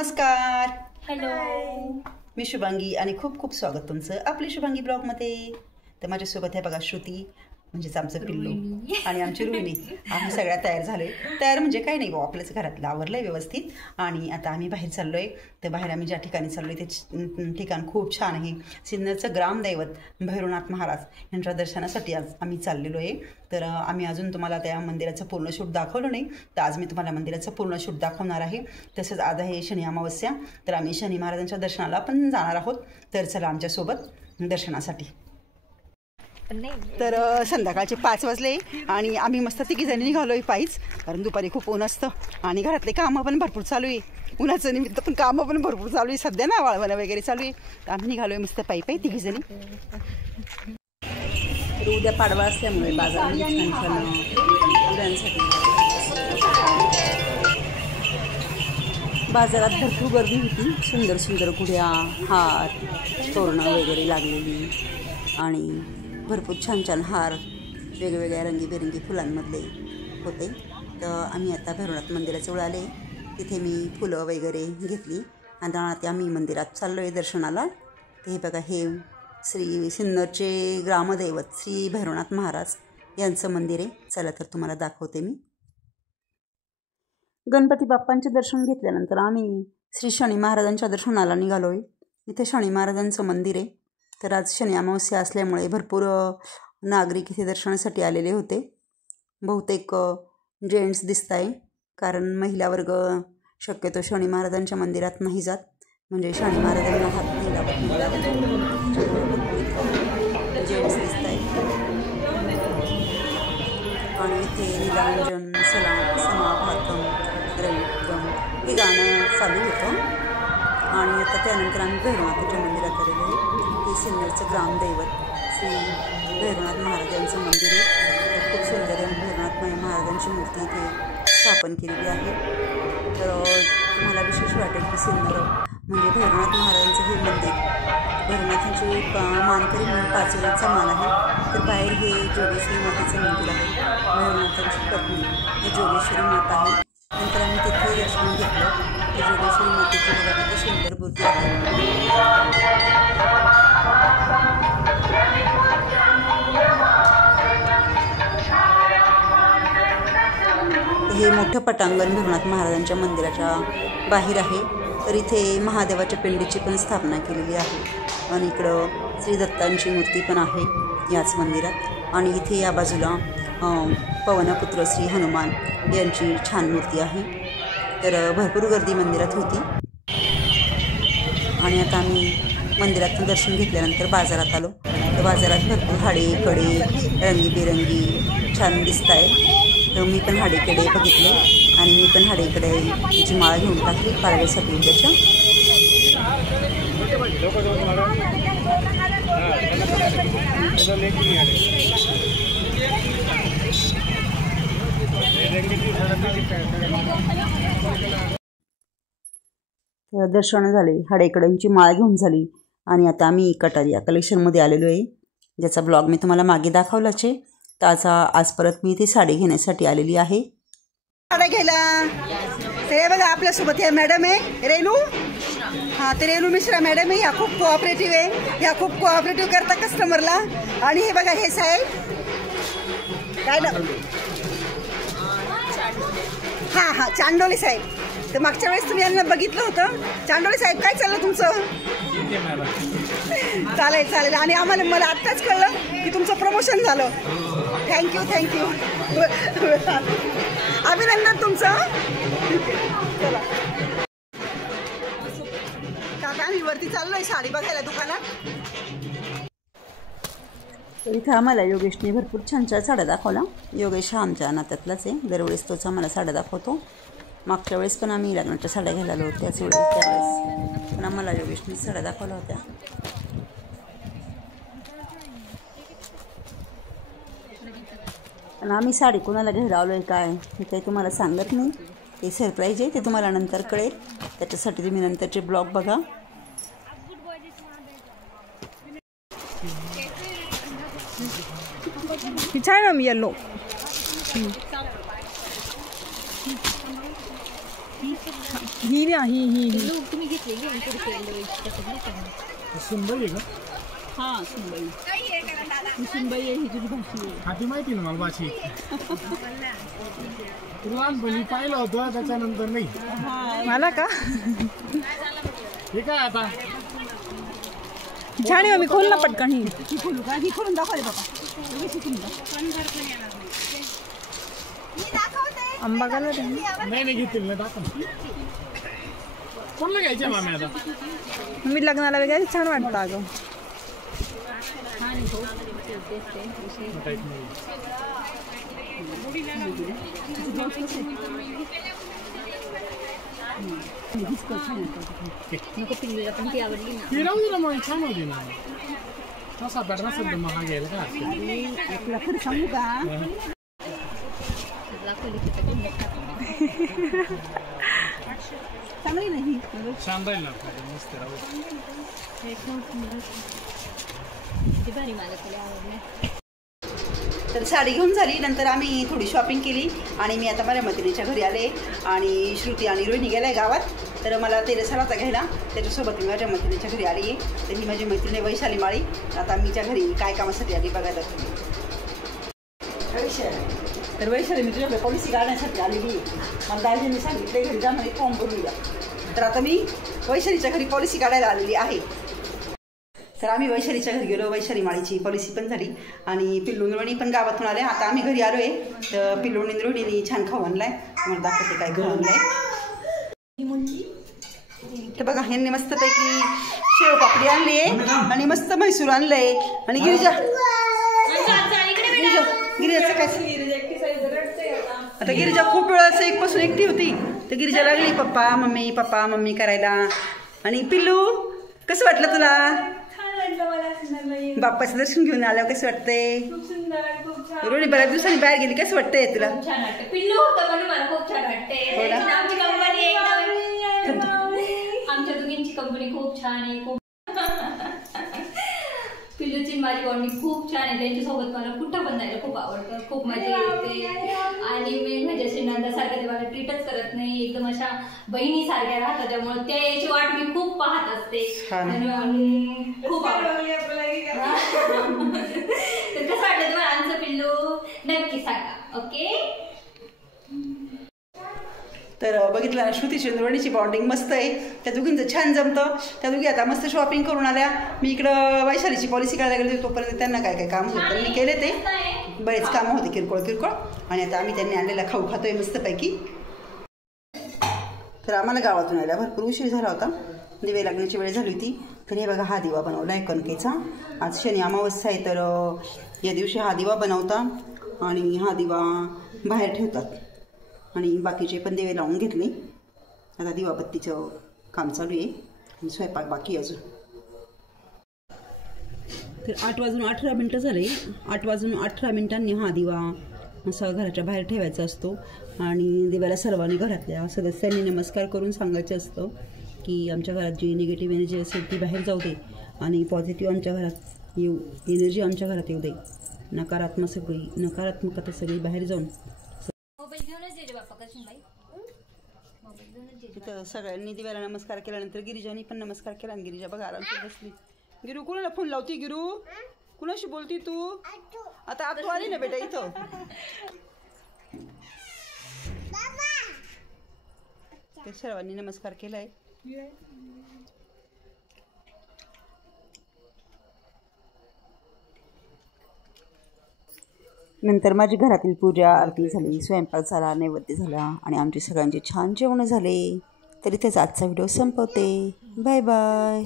नमस्कार. हॅलो, मी शुभांगी आणि खूप खूप स्वागत तुमचं आपल्या शुभांगी ब्लॉगमध्ये. तर माझ्यासोबत आहे बघा श्रुती, म्हणजेच आमचं पिल्लू आणि आमची रोहिणी. आम्ही सगळ्या तयार झालोय. तयार म्हणजे काय नाही, आपल्याच घरातलं आवरलंय व्यवस्थित आणि आता आम्ही बाहेर चाललोय. तर बाहेर आम्ही ज्या ठिकाणी चाललोय ते ठिकाण खूप छान आहे. सिन्नरचं ग्रामदैवत भैरवनाथ महाराज यांच्या दर्शनासाठी आज आम्ही चाललेलो आहे. तर आम्ही अजून तुम्हाला त्या मंदिराचं पूर्ण शूट दाखवलं नाही, तर आज मी तुम्हाला मंदिराचं पूर्ण शूट दाखवणार आहे. तसंच आज आहे शनी अमावस्या, तर आम्ही शनी महाराजांच्या दर्शनाला पण जाणार आहोत. तर चला आमच्यासोबत दर्शनासाठी. तर संध्याकाळचे 5 वाजले आणि आम्ही मस्त तिघीजणी निघालोय पायीच, कारण दुपारी खूप ऊन असतं आणि घरातले कामं पण भरपूर चालू आहे. उन्हाचं निमित्त पण कामं पण भरपूर चालू आहे सध्या ना, वाळवणं वगैरे चालू आहे. तर आम्ही निघालोय मस्त पायी तिघीजणी. तर उद्या पाडवा असल्यामुळे बाजार छान छान उद्यांसाठी बाजारात भरपूर गर्दी होती. सुंदर सुंदर गुढ्या, हार, तोरणं वगैरे लागलेली आणि भरपूर छान छान हार वेगवेगळ्या रंगीबेरंगी फुलांमधले होते. तर आम्ही आता भैरवनाथ मंदिराजवळ आले. तिथे मी फुलं वगैरे घेतली आणि आता आम्ही मंदिरात चाललो आहे दर्शनाला. तर हे बघा, हे श्री सिन्नरचे ग्रामदैवत श्री भैरवनाथ महाराज यांचं मंदिर आहे. चला तर तुम्हाला दाखवते मी. गणपती बाप्पांचे दर्शन घेतल्यानंतर आम्ही श्री शनी महाराजांच्या दर्शनाला निघालो आहे. इथे शनी महाराजांचं मंदिर आहे. तर आज शनी अमावस्या असल्यामुळे भरपूर नागरिक इथे दर्शनासाठी आलेले होते. बहुतेक जेंट्स दिसत आहे, कारण महिला वर्ग शक्यतो शनी महाराजांच्या मंदिरात नाही जात, म्हणजे शनी महाराजांना हात नाही लावत. जेंट्स दिसत आहे आणि इथे नीलांजन समाभातम रविक्रम हे गाणं चालू होतं. आणि आता त्यानंतर आम्ही भैरवनाथाच्या मंदिरात आलेलो आहे. हे सिन्नरचं ग्रामदैवत श्री भैरवनाथ महाराज यांचं मंदिर आहे. तर खूप सुंदर भैरवनाथ महाराजांची मूर्ती इथे स्थापन केलेली आहे. तर तुम्हाला विशेष वाटेल की सिन्नर म्हणजे भैरवनाथ महाराजांचं हे मंदिर, भैरवनाथांचे मानकरी म्हणून पाचोऱ्याचा मान आहे. तर बाहेर हे जोगेश्वरी मातेचं मंदिर आहे. भैरवनाथांची पत्नी हे जोगेश्वरी माता आहे. नंतर आम्ही तिथे दर्शन घेतलं. तर जोगेश्वरी मातेची बघा किती सुंदर मूर्ती आहे. हे मोठं पटांगण भैरवनाथ महाराजांच्या मंदिराच्या बाहेर आहे. तर इथे महादेवाच्या पिंडीची पण स्थापना केलेली आहे आणि इकडं श्री दत्तांची मूर्ती पण आहे याच मंदिरात. आणि इथे या बाजूला पवनपुत्र श्री हनुमान यांची छान मूर्ती आहे. तर भरपूर गर्दी मंदिरात होती. आणि आता आम्ही मंदिरातून दर्शन घेतल्यानंतर बाजारात आलो. तर बाजारात भरपूर हाडे कडे रंगीबेरंगी छान दिसत आहे. तर मी पण हाडेकडे बघितले आणि मी पण हाडेकडेची माळ घेऊन टाकली पाडव्यासाठी उद्याच्या. दर्शन झाले, हाडेकड्यांची माळ घेऊन झाली आणि आता आम्ही कटारिया कलेक्शनमध्ये आलेलो आहे, ज्याचा ब्लॉग मी तुम्हाला मागे दाखवलाच आहे. तर आज परत मी इथे साडी घेण्यासाठी आलेली आहे. साड्या घ्यायला ते बघा आपल्यासोबत हे मॅडम आहे रेणू. हां, ते रेणू मिश्रा मॅडम आहे. ह्या खूप कोऑपरेटिव्ह आहे. ह्या खूप कोऑपरेटिव्ह करता कस्टमरला. आणि हे बघा, हे साहेब काय ना, हां चांडोले साहेब. तर मागच्या वेळेस तुम्ही यांना बघितलं होतं. चांडोले साहेब, काय चाललं तुमचं? चालेल. आणि मला आत्ताच कळलं की तुमचं प्रमोशन झालं. थँक्यू अभिनंदन तुमचं. चला काका, आम्ही वरती चाललोय साडी बघायला दुकानात. तर इथं आम्हाला योगेशने भरपूर छान छान साड्या दाखवला. योगेश हा आमच्या नात्यातलाच आहे. दरवेळेस तोच आम्हाला साड्या दाखवतो. मागच्या वेळेस पण आम्ही लग्नाच्या साड्या घ्यायला आलो त्यावेळेस पण आम्हाला योगेशने साड्या दाखवल्या होत्या. आणि आम्ही साडी कोणाला घ्यायला आलो आहे काय हे काही तुम्हाला सांगत नाही. ते सरप्राईज आहे, ते तुम्हाला नंतर कळेल. त्याच्यासाठी तुम्ही नंतरचे ब्लॉग बघा. छान आहे येलो. ही नाही तुम्ही घेतलेली सुनबाई आहे का? हां सुनबाई सुनबाई आहे ही तुझी भाषी आहे. हा ती माहिती ना मला भाषी. लहानपणी पाहिलं होतं त्याच्यानंतर नाही. मला का हे काय आता छान आहे. मी खोल ना पटकन ही खोलू का? ही खोलून दाखवले बाबा. आंबा कलर नाही घेतील ना दाखव. कोणला घ्यायचे मामी आता? मी लग्नाला वगैरे छान वाटतं अगं. नको पिल्लूला पण ती आवडली ना. ती राहू दे ना मग छान होती ना. तसा पॅटर्न असेल तर मग हा घ्यायला का? तुला खरं सांगू का? चांगली नाही छान राहील ना. मस्त राहू. भारी मला तुला आवडले. तर साडी घेऊन झाली. नंतर आम्ही थोडी शॉपिंग केली आणि मी आता माझ्या मैत्रिणीच्या घरी आले आणि श्रुती आणि रोहिणी गेलाय गावात. तर मला तेल होता घ्यायला. त्याच्यासोबत मी माझ्या मैत्रिणीच्या घरी आली आहे. तर ही माझी मैत्रिणी वैशाली माळी. आता मीच्या घरी काय कामासाठी आली बघायला तुम्ही. तर वैशाली मी तुझ्याकडे पॉलिसी काढण्यासाठी आलेली. मला दाजींनी सांगितले घरी जा म्हणे फॉर्म भरूया. तर आता मी वैशालीच्या घरी पॉलिसी काढायला आलेली आहे. तर आम्ही वैशालीच्या घरी गेलो. वैशाली माळीची पॉलिसी पण झाली आणि पिल्लू रोहिणी पण गावातून आले. आता आम्ही घरी आलो आहे. तर पिल्लू रोहिणीने छान खाऊ आणलाय. मला दाखवते काय घेऊन आणलंय. तर बघा ह्यांनी मस्तपैकी शेवपापडी आणली आहे आणि मस्त म्हैसूर आणलंय. आणि गिरिजाचं काय आता गिरिजा खूप वेळा एकपासून एकटी होती. तर गिरिजा लागली पप्पा मम्मी करायला. आणि पिल्लू कसं वाटलं तुला? बाप्पाचं दर्शन घेऊन आल्यावर कसं वाटतंय? रोहिणी बऱ्याच दिवसांनी बाहेर गेली. कसं वाटतंय तुला? आमच्या दोघींची कंपनी खूप छान आहे. खूप पिल्लूची माझी बॉन्डिंग खूप छान आहे. त्यांच्यासोबत मला कुठं पण जायला खूप आवडतं. खूप मजा येते. आणि मेन म्हणजे असे नंदासारख्या ते मला ट्रीटच करत नाही. एकदम अशा बहिणी सारख्या राहतात. त्यामुळे त्याची वाट मी खूप पाहत असते. खूप तर कसं वाटलं तुम्हाला आमचं पिल्लू? नक्की सांगा. ओके. तर बघितलं ना श्रुतीची रोहिणीची बॉन्डिंग मस्त आहे. त्या दोघींचं छान जमतं. त्या दोघी आता मस्त शॉपिंग करून आल्या. मी इकडं वैशालीची पॉलिसी करायला गेली. तोपर्यंत त्यांना काय काय काम होतं त्यांनी केले. ते बरेच कामं होते किरकोळ. आणि आता आम्ही त्यांनी आणलेला खाऊ खातोय मस्तपैकी. तर आम्हाला गावातून आल्या भरपूर उशीर झाला होता. दिवे लागण्याची वेळ झाली होती. तर हे बघा हा दिवा बनवला आहे कणकेचा. आज शनी अमावस्या आहे. तर या दिवशी हा दिवा बनवता आणि हा दिवा बाहेर ठेवतात. आणि बाकीचे पण दिवे लावून घेतले. आता दिवाबत्तीचं काम चालू आहे आणि स्वयंपाक बाकी अजून. तर 8:18 झाले. 8:18 हा दिवा असा घराच्या बाहेर ठेवायचा असतो. आणि दिव्याला सर्वांनी घरातल्या सदस्यांनी नमस्कार करून सांगायचं असतं की आमच्या घरात जी निगेटिव्ह एनर्जी असेल ती बाहेर जाऊ दे आणि पॉझिटिव्ह आमच्या घरात येऊ एनर्जी आमच्या घरात येऊ दे. नकारात्मकता सगळी बाहेर जाऊन तिथं सगळ्यांनी दिव्याला नमस्कार केल्यानंतर गिरिजानी पण नमस्कार केला. आणि गिरिजा बघा आरामशीर बसली. गिरू कुणाला फोन लावती? गिरू कुणाशी बोलती तू? आता आतू आली ना बेटा इथं. ते सर्वांनी नमस्कार केलाय. नंतर माझी घरातील पूजा आरती झाली. स्वयंपाक झाला. नैवेद्य झाला आणि आमचे सगळ्यांचे छान जेवण झाले. तर इथेच आजचा व्हिडिओ संपवते. Bye bye.